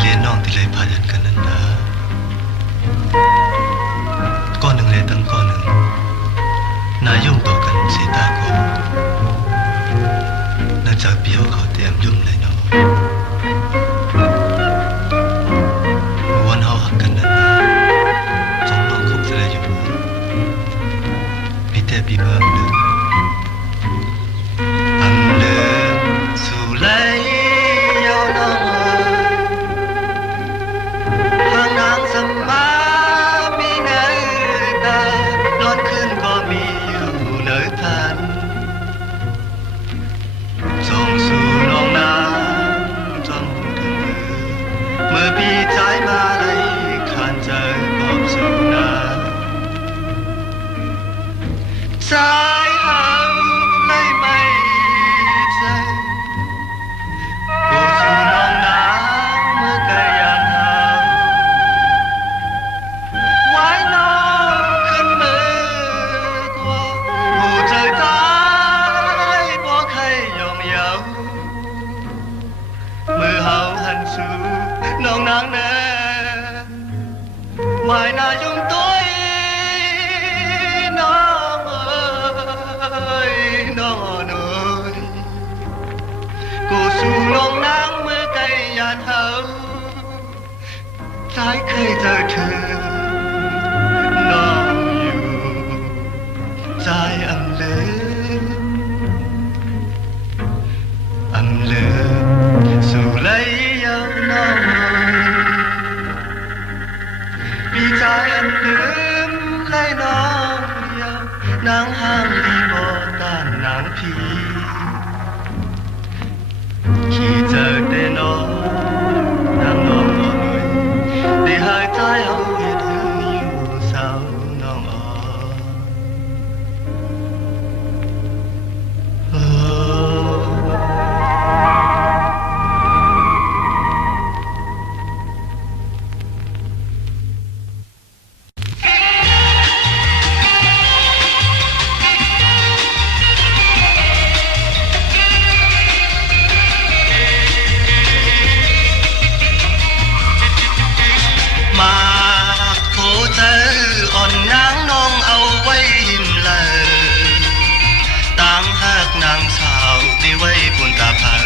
เรียนน้องที่เลยพายันกันนั้นนะก้อนหนึ่งเลยตั้งก้อนหนึ่งนายยุ่งต่อกันสีตาโกน่าจะเปียวเขาเตรียมยุ่มเลยเนาะวันเฮาหักกันนั้นนะจงน้องคบจะได้อยู่พี่แต่พี่เพิ่มเลยสู่ไหลยาวน้องหางนางสมามีเนื้อตานอนคืนก็มีอยู่เนื้อทันส่งสู่น้องนางจนถึงเมื่อพี่ใจมาเลยขานใจกอบสู่นาสายหางไม่ใจผู้สู่น้องนางเมื่อไกลยานหาไว้น้องขึ้นมือกว่าผู้ใจตายบ่ใครยอมเยาเมื่อเฮาหันสู่น้องนางแน่ไว้หน้ายุ่งตัวน้องน้องน้อยกูสู่น้องนางเมื่อไกลยานเฮาสายเคยเจอเธอน้องอยู่ใจอำเลือสู่ไหลยาวน้องปีใจอำลืมไหลน้องยาวนางห้างลีบ่ต้านนางพีขี่เจอแต่น้องนางน้องน้อยได้หายใจเอาเฮ็ดให้อยู่เศร้าน้องมาโคเจออ่อนนางน้องเอาไว้หิมเลยต่างหากนางสาวที่ไว้ปุ่นตาเผา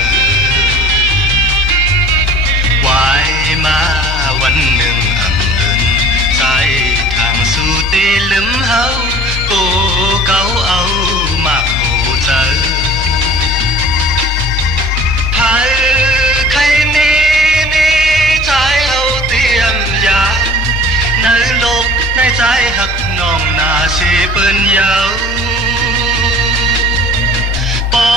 ไว้มาวันหนึ่งอำเอิญใจทางสู่ตีลืมเฮาโกเก่าเอามาโคเจอไผใครนี่ใจเอาเตรียมยาในโลกในใจหักน้องนาสิเปิ้นยาวปอ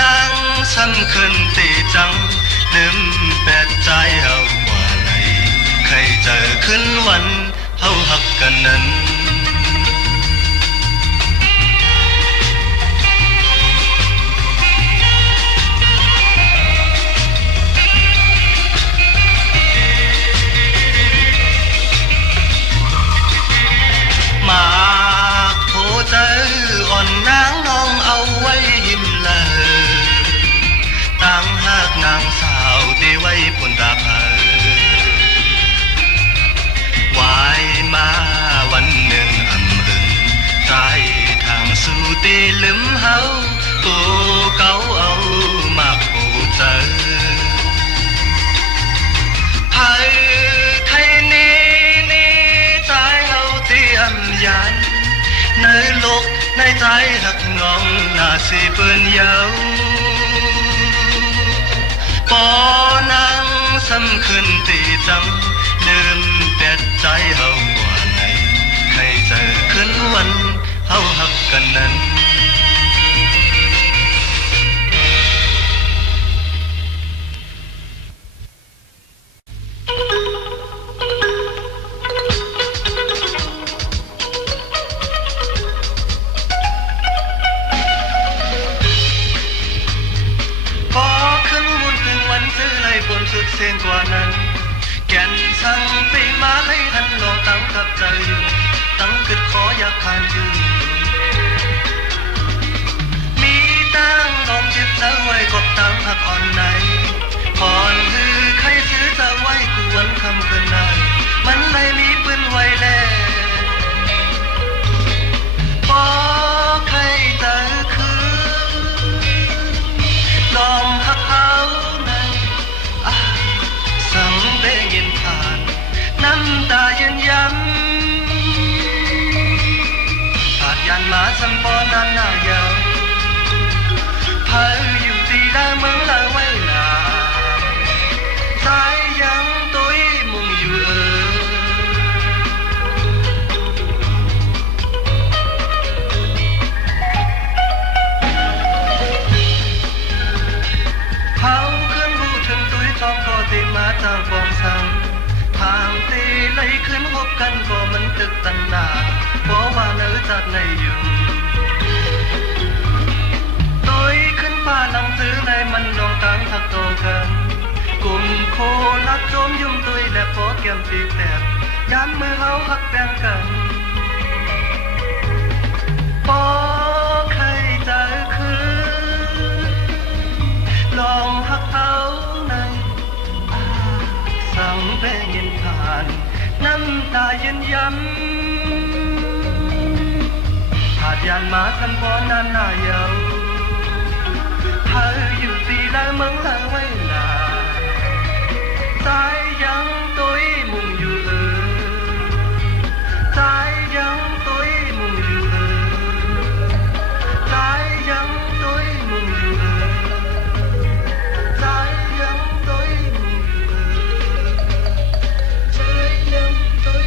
นางสำคัญตีจังลืมแปดใจเฮาว่าไหนใครเจอขึ้นวันเฮาหักกันนั้นมาโคเจออ่อนนางน้องเอาไว้หิมเลยต่างหากนางสาวที่ไว้ปุ่นตาเผาไว้มาวันหนึ่งอำเอิญใจทางสู่ตีลืมเฮาโกเก่าเอามาโคเจอไผใครนี่ใจเฮาเตรียมยานในโลกในใจหักน้องน่าสิเปิ้นยาวปอนางสำคัญตีจังลืมแต่ใจเฮาว่าไหนใครเจอขึ้นวันเฮาหักกันนั้นสุดเส้นกว่านั้นแก่นสั่งไปมาเลยหันลองตั้งกับใจตั้งคิดขออยากผ่านยืนมีตั้งลองยึดเธอไว้กบตั้งหักอ่อนไหนผ่อนคือใครซื้อเธอไว้ mà xăm bó nan nà dầu Hãy dù gì đã mừng là quay là Trái dáng tối mùng dù Hãy khuyên vụ thường túi trong có thể mà ta vòng sang Thang tê lấy khuyên hốc căn có mình thực tận đà Bỏ qua nỡ giặt này dùng Tôi khuyên pha lòng thứ này mình lòng tăng thật tổ gần Cùng khô lát trốn dung tôi đẹp phó kèm tiết đẹp Dán mưa háo hắc đang cần Bỏ khai trái khứ Lòng hắc áo này Sáng về nhìn thàn Năm ta yên dâm Hạt dàn má xăm bó nan nà dầu Hãy dù gì đã mừng là quay là Trái dáng tối mùng dù Trái dáng tối mùng dù Trái dáng tối mùng dù Trái dáng tối mùng dù Trái dáng tối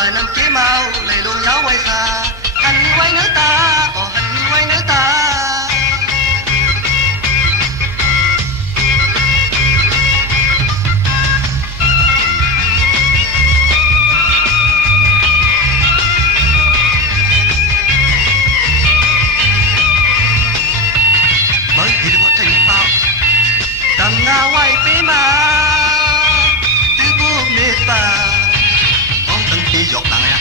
xài năm chế mau lầy luôn giáo quay xa hành quay nước ta hành quay nước ta mới thì được thành bao tầm na quay phía mà tư buộc nếp bà con từng khi giọt lặng à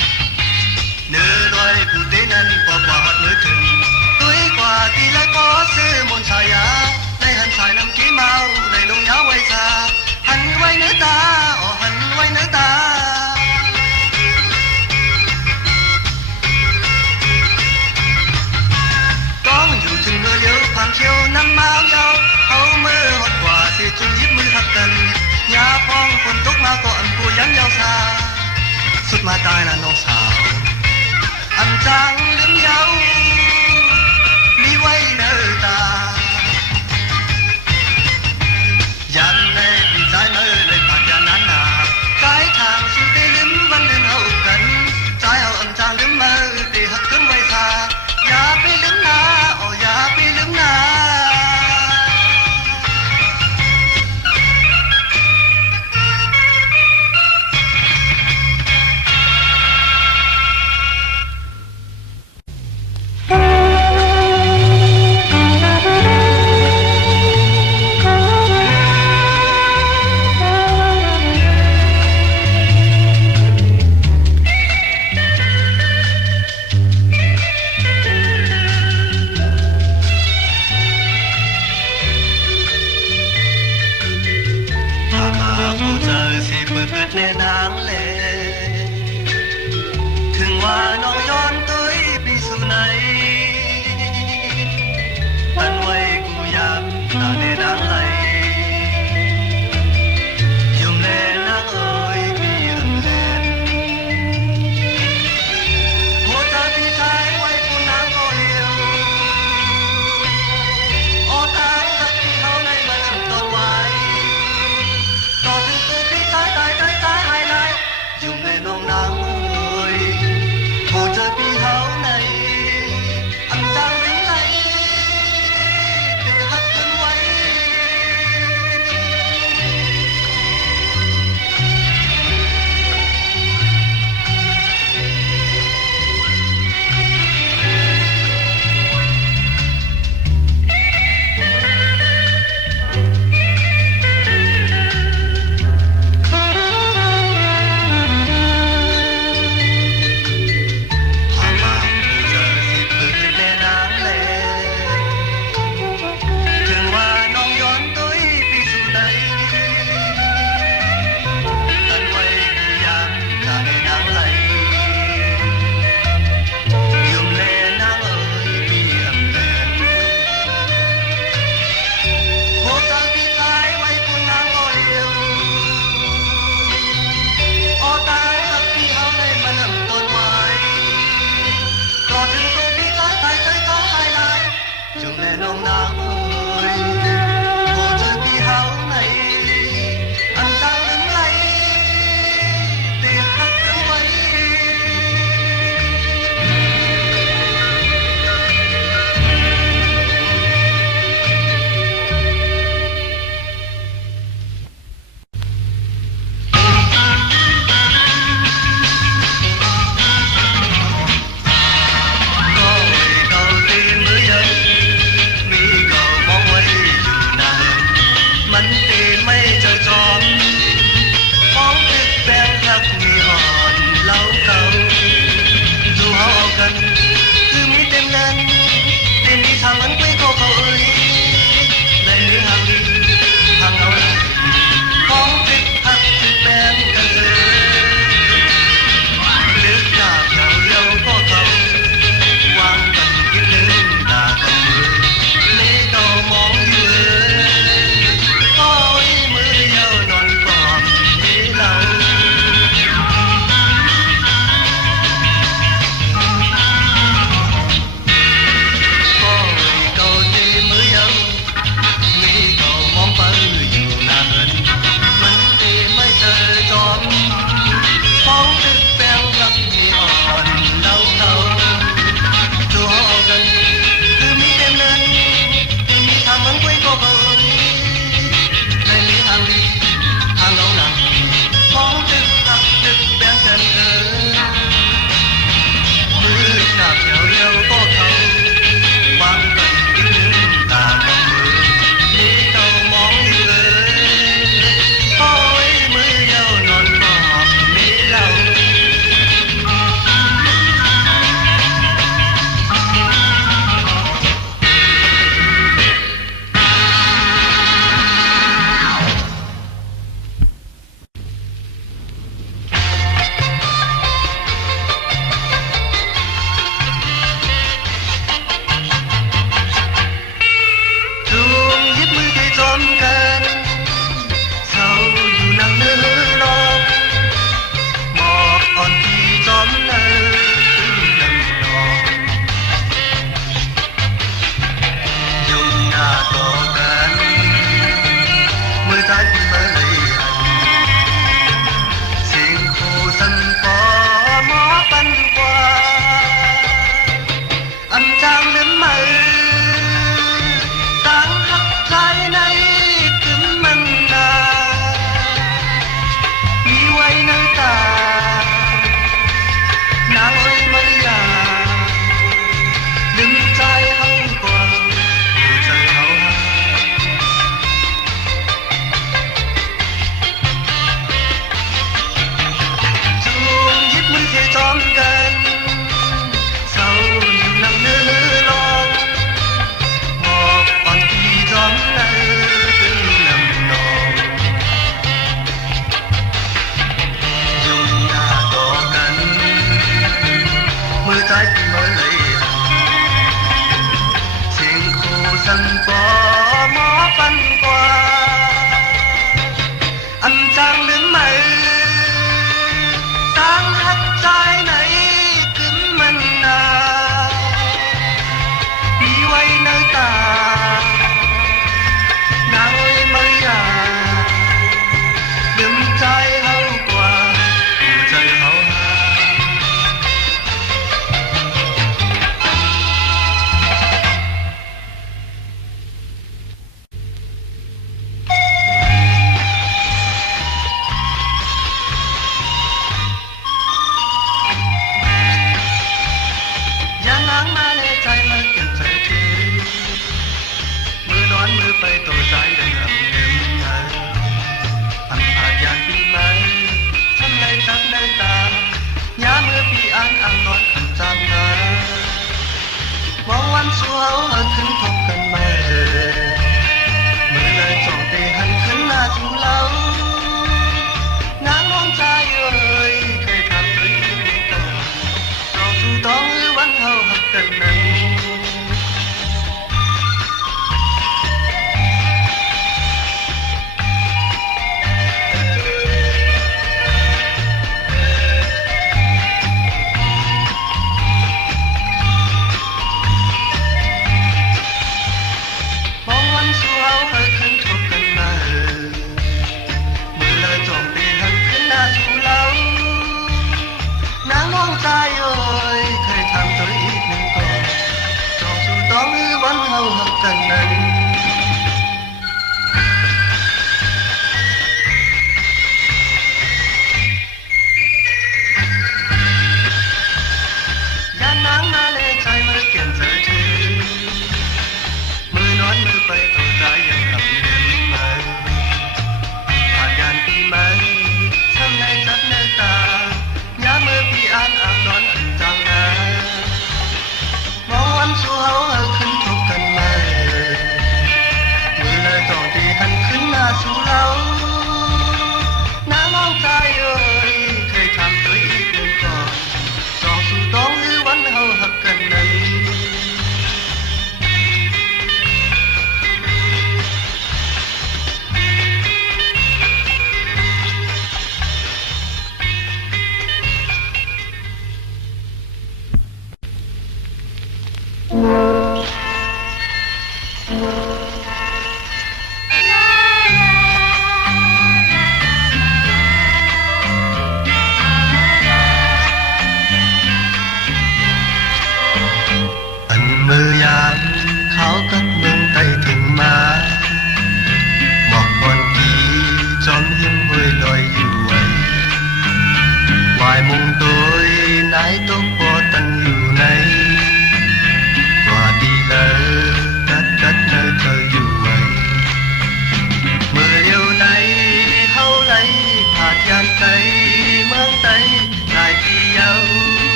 nửa đôi phụ tế nên qua qua nửa chừng tuổi qua thì lại có sư môn xài á đây hành xài năm ký mau đây luôn nháo quay xa hành quay nước ta hành quay nước ta con dù chừng mưa liễu khoảng chiều năm máu nhau hậu mưa hột quả thì chung giết mưa thật tình nhà phongคนตกมาก็อันกูยันยาวซาสุดมาตายละน้องสาวอันจางลืมเยามีไว้เนื้อตายันในปีใจเมื่อเลยผ่านยานั้นนาใจทางสุดที่ลืมวันเดินเอากันใจเอาอันจางลืมเมื่อที่หักขึ้นไว้ซาอย่าไปลืมนาอย่าไปลืมนาGo lấy Xin khô sân có mó phân qua Anh trang đến mây Đang hát trái này kính mình à Đi quay nơi ta Nàng ơi mới à Đừng trái hậu qua Dù trái hậu hà Giá nắngมาเลยใจมาเก็บใจทีมือนอนมือไปตัวใจดังรำเงินเงินอันอาจยานปีไหมฉันในจับในตาย้ามือพี่อ่านอ่างนอนอันจำนามองวันสู้เขาขึ้นพบกันไหมมือเลยจ้องตีหันขึ้นหน้าสู่เรานางน้องใจเอ่ยเคยทำตัวเองต่อเราสู่ต้องหรือวันเขาหักกันนั้นมองวันสู่เขาให้ขึ้นพบกันมามือเลยจ้องตีหันขึ้นหน้าสู่เรานางน้องใจเอ่ยเคยทำตัวอีกหนึ่งก่อนจองสู่ต้องหรือวันเขาหักกันนั้นยามนางมาเลยใจมาเกี่ยนเจอทีมือนอนมือไปต่อใจยังหลับเดินมาผ่านยานปีไหมช้ำในจับในตายามมือพี่อ่านอ่างนอนอันจังนามองวันสู่เขาขึ้นพบกันไหม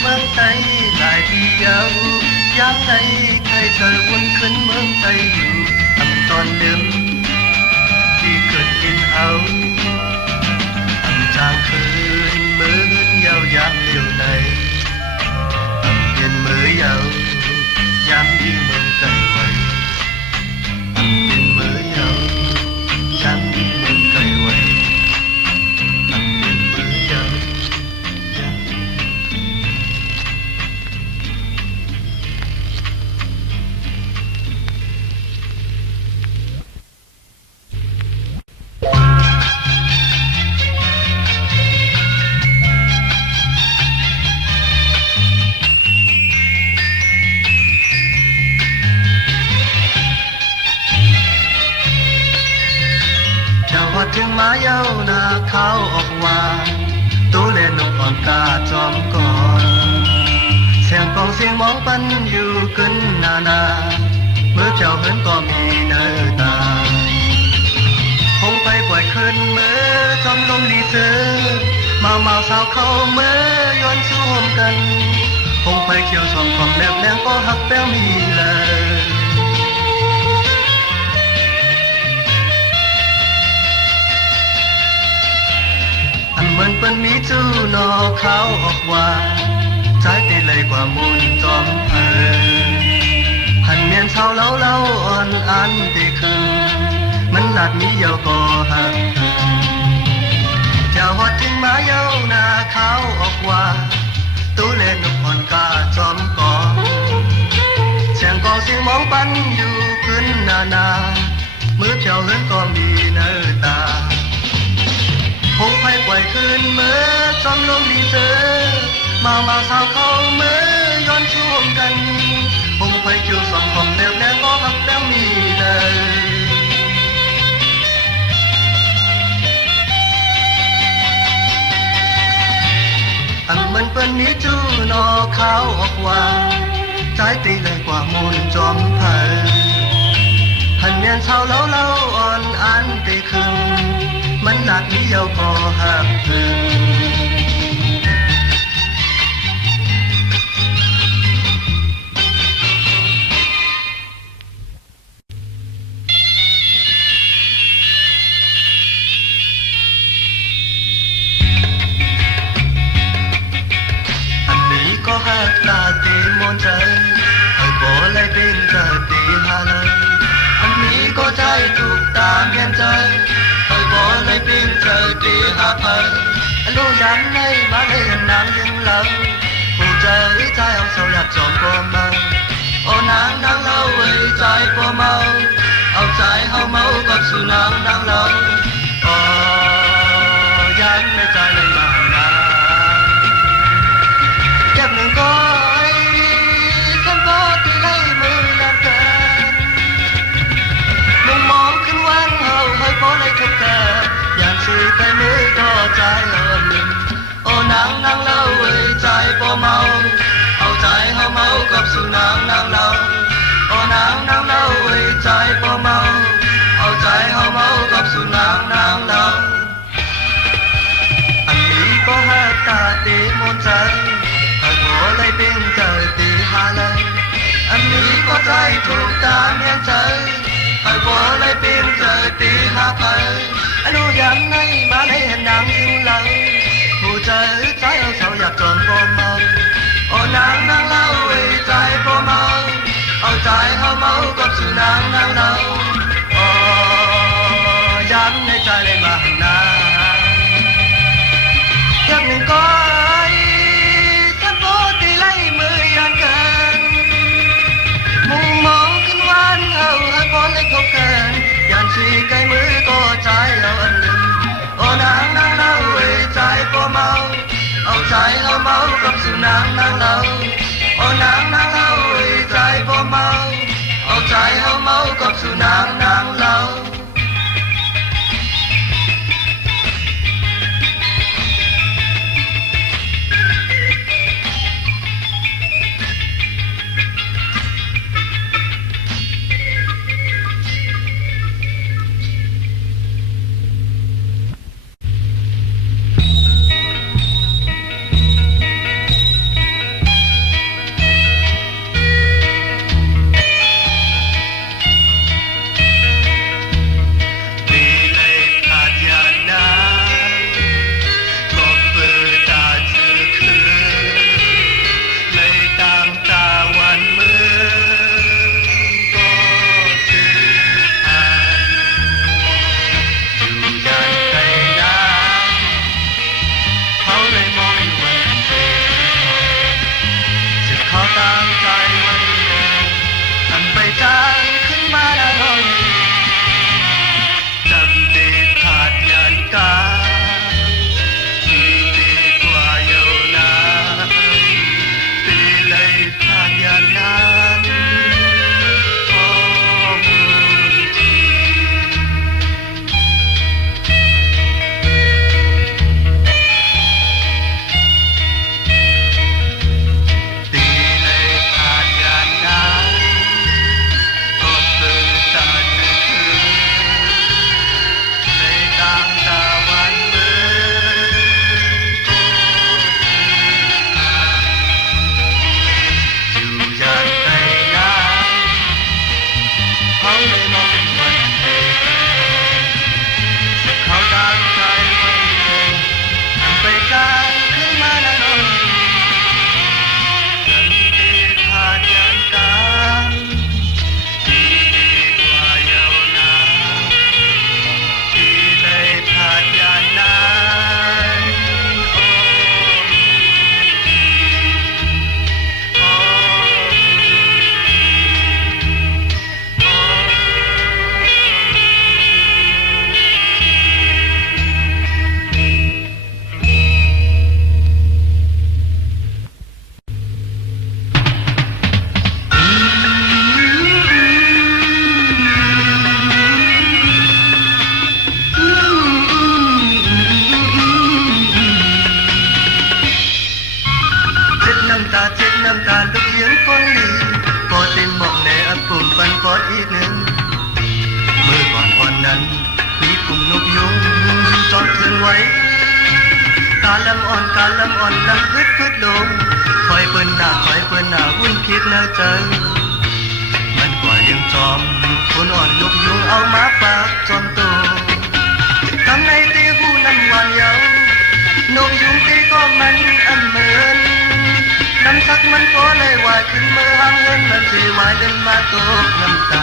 เมืองไทยหลายปียาวยามใดใครเธอวนขึ้นเมืองไทยอยู่ตั้งตอนเดิมที่เกิดกินเอาตั้งจางคืนมือยาวยามเลี้ยวในตั้งเย็นมือยาวยามที่เมืองไทยไว้ตั้งเย็นมือยาวยามที่เมืองไทยไว้ตั้งเย็นมือยาวยามถึงมาเย้าหน้าขาวออกวานตู้เล่นนกอ่อนกาจอมก่อนเสียงกองเสียงมองปันอยู่ขึ้นนาเมื่อเจ้าเหินก็มีเนื้อตาคงไปปล่อยขึ้นเมื่อจอมลมดีเธอเมาสาวเข้าเมื่อย้อนสู้ห่มกันคงไปเขียวสองของแนบแนงก็หักแป้วมีเลยเหมือนเป็นมีจูนอเขาออกว่าใจตีเลยกว่ามุนจอมเอหันเมียนเช้าเล่าอ่อนอันตีคืนมันหลัดมีเยาวก็หักเจ้าหอดถึงมาเยาวหน้าเขาออกว่าตู้เล่นนกอ่อนกาจอมกองเสียงกองเสียงมองปันอยู่ขึ้นนามือเจ้าเหินก็มีเนื้อตาคงไปปล่อยคืนเมื่อจอมลมดีเจอมาสาวเข้าเมื่อย้อนช่วงกันคงไปเกี่ยวสองของแนวก็หักแล้วมีเลยอันเหมือนเป็นนี้จูนอเขาออกว่าใจตีเลยกว่ามูลจอมเผยหันเมียนเช้าเล่าอ่อนอันตีคืนมันหลักนี้เยาวก็หักถึงอันนี้ก็หักตาตีมนใจไอ้บ่เลยเป็นเธอตีหาเลยอันนี้ก็ใจถูกตามเย็นใจบ่เลยเป็นเธอตีหาพันลูกยันในมาเลยเห็นนางยังหลังผู้ใจใจเอาเสาหยับจอมก็มาโอ้นางเล่าไว้ใจก็เมาเอาใจเอาเมากับสุนางเล่าโอ้ยันในใจเลยมานาเก็บหนึ่งก้อยฉันก็ตีไล่มือนานเกินมุมมองขึ้นวันเอาให้พอเลยทุกเกิดอย่างสื่อใจมือก็ใจเลิมโอ้นางเล่าไว้ใจก็เมาเอาใจเอาเมากับสุนางเล่าโอ้นางเล่าไว้ใจก็เมาเอาใจเอาเมากับสุนางเล่าอันนี้ก็หักตาตีมนใจถ้าขอเลยเป็นเจอตีหาเลยอันนี้ก็ใจถูกตามเห็นใจไอ้บ่เลยเป็นเจอตีหาไปไอ้ลูกยันในมาเลยเห็นนางยิ่งหลังผู้ใจใจเอาเสาอยากจอมก็เมาโอ้นางเล่าไว้ใจก็เมาเอาใจเอาเมากับสุนางเล่าโอ้ยันในใจเลยมาหันนายักหนึ่งก้อยฉันโบตีไล่มือยันกันมุมมองขึ้นวันเอาให้พอเลยเขาเกินยันสีไกลมือก็ใจเอาอันหนึ่งโอ้นางเล่าไว้ใจก็เมาเอาใจเอาเมากับสุนางเล่าโอ้นางเล่าไว้ใจก็เมาเอาใจเอาเมากับสุนางเล่า เ อมคืนไว้กาลำอ่อนกาลำอ่อนลำพืดลงคอยเปิ้นหน้าวุ่นคิดนะเจอมันกว่ายังจอมคนอ่อนยกยุงเอามาปากจอมโตทำในตีหูน้ำหวานเยาวนมยุงตีก็มันอันเหมือนน้ำสักมันก็เลยวายขึ้นเมื่อห้างเงินมันสิวายเดินมาตกน้ำตา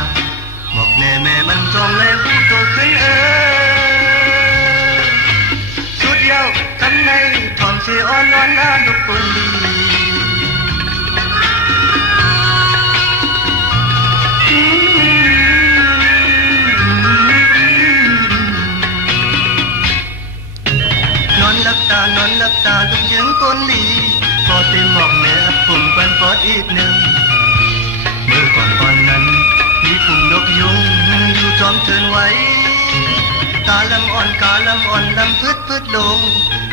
บอกแม่มันจองเลยหูโตขึ้นสุดเยาวทำในทอมสิอ่อนนอนหน้าลูกคนดีนอนหลับตาลูกยังคนดีพอเต็มหมอกแม่ผมปันปอดอีกหนึ่งเมื่อก่อนตอนนั้นมีฝุ่นนกยุงอยู่จอมเทินไว้กาลำอ่อนลำพืดลง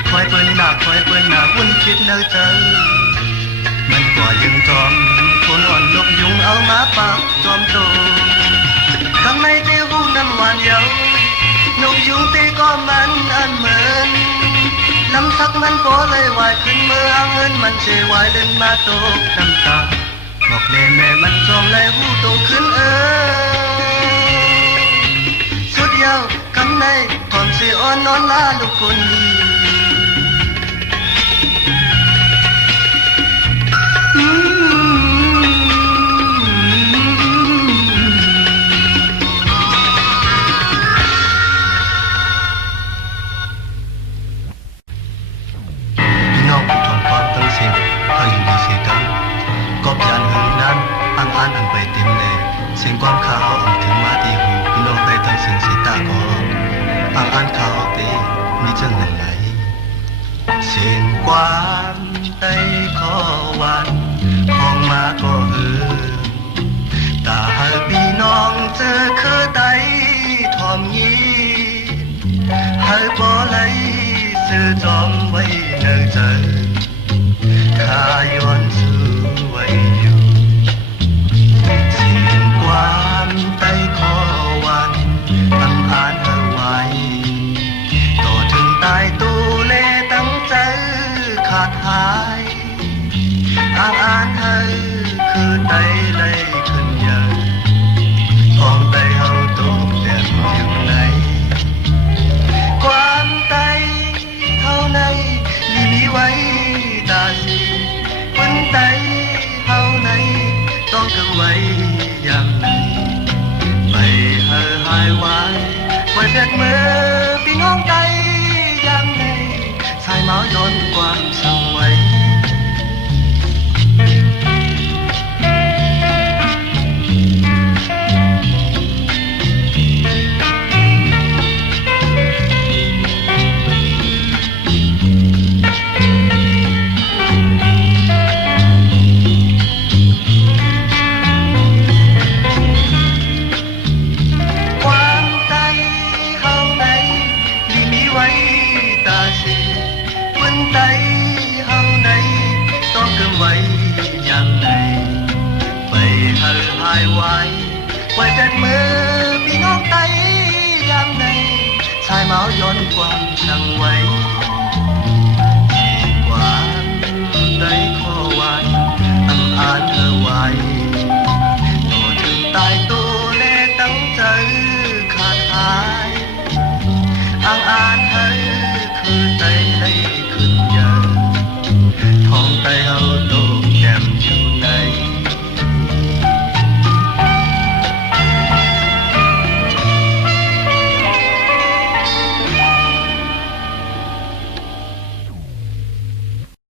คอยเปิ้นหน้าวุ่นคิดเนื้อเจอมันกว่ายังจอมคนอ่อนนกยุงเอามาปากจอมโตข้างในตีหูน้ำหวานเยาวนกยุงตีก็มันอันเหมือนน้ำสักมันก็เลยวายขึ้นเมื่อเอาเงินมันเสียวายเดินมาตกน้ำตาบอกแม่มันจองเลยหูโตขึ้นสุดยาวคำในทอมสิอ่อนนอนลาลูกคนดีอันไปเต็มเลยเสียงความขาวอันถึงมาที่หูพี่น้องได้ทั้งเสียงสีตาก็อันขาวเตมีจังหนังไหลเสียงความไต้ขอวันของมาก็ตาหากพี่น้องเจอคือไต้ทอมยีหากบ่ไหลซื้อจอมไว้เนื้อเจอข้าย้อนสู้ไว้อยู่ความไต้ขอวันตั้งอ่านเอาไว้ต่อถึงตายตูเลตั้งใจขาดหายอ่านให้คือไต้เลยขึ้นยันของไต้เฮาตกแต่ยังไงความไต้เฮาในลีมีไว้ตาสีวันไต้เฮาในต้องกังไว้ยามไหนไปหายไว้ไว้เด็ดมือพี่น้องใจยามไหนสายเมาย้อนความสั่งไว้ไว้แต่มือพี่น้องไต้ยามในสายเมาย้อนความช่างไว้